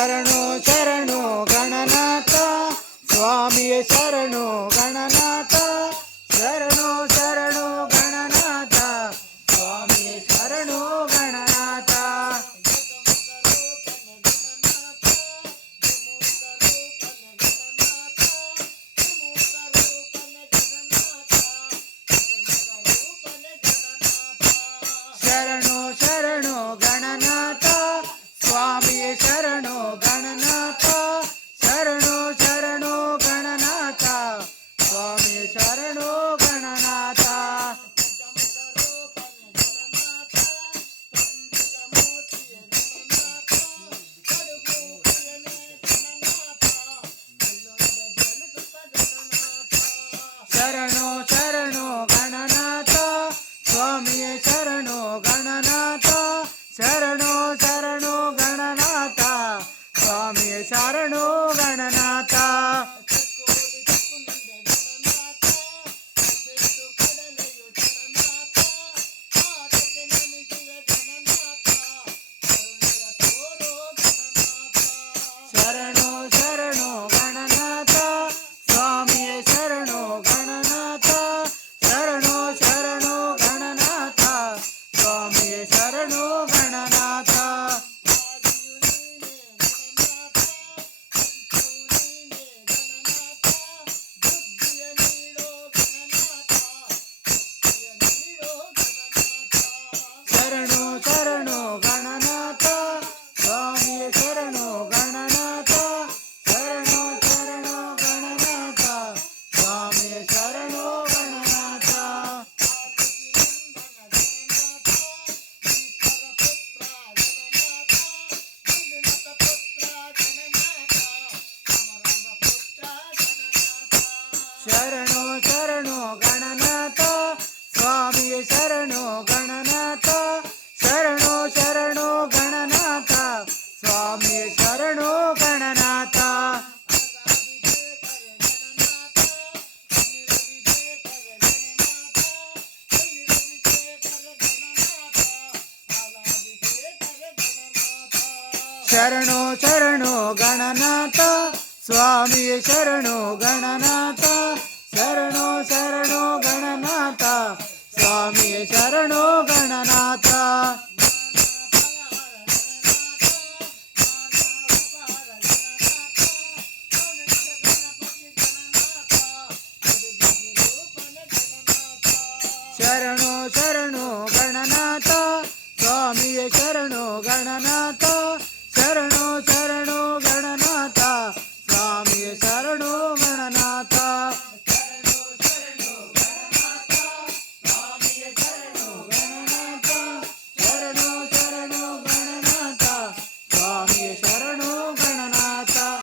ಶರಣು ಶರಣು ಗಣನಾಥ ಸ್ವಾಮಿಯೇ ಶರಣು ಗಣನಾಥ ಶರಣು ಶರಣು ಗಣನಾಥ ಸ್ವಾಮಿಯೇ ಶರಣು ಗಣನಾಥ ಶರಣು ಶರಣು ಗಣನಾಥ ಸ್ವಾಮಿಯೇ ಶರಣು ಗಣನಾಥ ಶರಣು ಶರಣು ಗಣನಾಥ ಸ್ವಾಮಿಯೇ ಶರಣು ಗಣನಾಥ ಶರಣು ಶರಣು ಗಣನಾಥ ಸ್ವಾಮಿಯೇ ಶರಣು ಗಣನಾಥ ಶರಣು ಶರಣು ಗಣನಾಥ ಸ್ವಾಮಿಯೇ ಶರಣು ಗಣನಾಥ ಶರಣು ಶರಣು ಗಣನಾಥ ಸ್ವಾಮಿಯೇ ಶರಣು ಗಣನಾಥ ಶರಣು ಶರಣು ಗಣನಾಥ ಸ್ವಾಮಿಯೇ ಶರಣು ಗಣನಾಥ ಶರಣು ಶರಣು ಗಣನಾಥ ಸ್ವಾಮಿಯೇ ಶರಣು ಗಣನಾಥ ಶರಣು ಶರಣು ಗಣನಾಥ ಸ್ವಾಮಿಯೇ ಶರಣು ಗಣನಾಥ ಶರಣು ಶರಣು ಗಣನಾಥ ಸ್ವಾಮಿಯೇ ಶರಣು ಗಣನಾಥ ಶರಣು ಶರಣು ಗಣನಾಥ ಸ್ವಾಮಿಯೇ ಶರಣು ಗಣನಾಥ ಶರಣು ಶರಣು ಗಣನಾಥ ಸ್ವಾಮಿಯೇ ಶರಣು ಗಣನಾಥ ಶರಣು ಶರಣು ಗಣನಾಥ ಸ್ವಾಮಿಯೇ ಶರಣು ಗಣನಾಥ